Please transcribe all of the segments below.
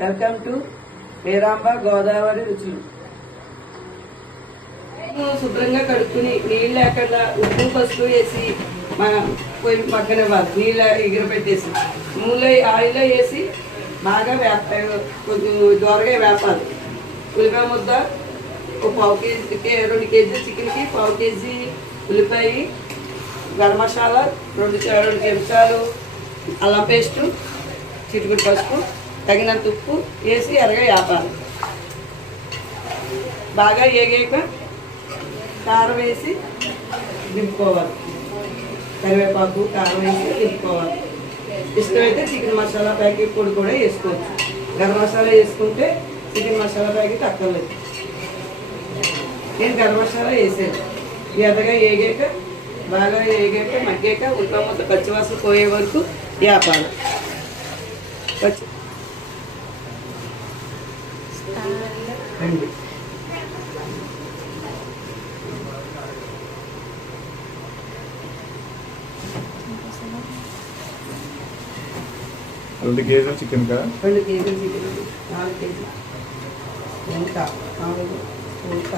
Welcome to Peramba Godavari రుచులు. శుభ్రంగా కడుక్కుని నీళ్ళు లేకుండా ఉప్పు పసుపు వేసి పొయ్యి మగ్గనివ్వాలి. నీళ్ళు ఎగిరిపెట్టేసి నూనెలో ఆయిల్లో వేసి బాగా కొంచెం దోరగా వేపాలి. ఉల్లిపాయ ముద్ద ఒక పావు కేజీకి 2 కేజీల చికెన్కి పావు కేజీ ఉల్లిపాయ, గరం మసాలా 2 చెంచాలు అల్లం పేస్టు, చిటికెడు పసుపు, తగినంత ఉప్పు వేసి ఎరగా వేపాలి. బాగా ఏగాక కారం వేసి దింపుకోవాలి. కరివేపాకు కారం వేసి దింపుకోవాలి. ఇష్టమైతే చికెన్ మసాలా ప్యాకెట్ పొడి కూడా వేసుకోవచ్చు. గరం మసాలా వేసుకుంటే చికెన్ మసాలా ప్యాకెట్ అక్కర్లేదు. నేను గరం మసాలా వేసాను. ఎదగా ఏగాక బాగా ఏగాక మగ్గాక ఉల్లిపాయ ముద్ద పచ్చివాసన పోయే వరకు వేపాలి. రండి. 2 కేజీల చికెన్ కా 2 కేజీల చికెన్ 4 కేజీ ఎంత 4 ఎంత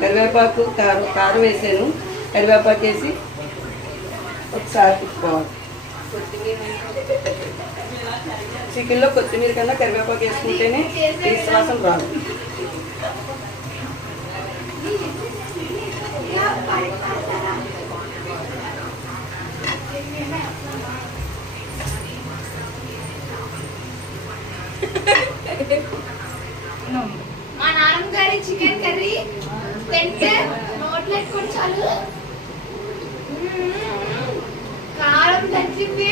కరివేపాకు కారం వేసాను. కరివేపాకు వేసి ఒకసారి తిప్పుకోవాలి. చికెన్లో కొత్తిమీర కన్నా కరివేపాకు వేసుకుంటేనే విశ్వాసం రాదు. మా నాన్నగారి చికెన్ కర్రీ తింటే నోట్లో ఎక్కువ చాలు కారం తగ్గింది.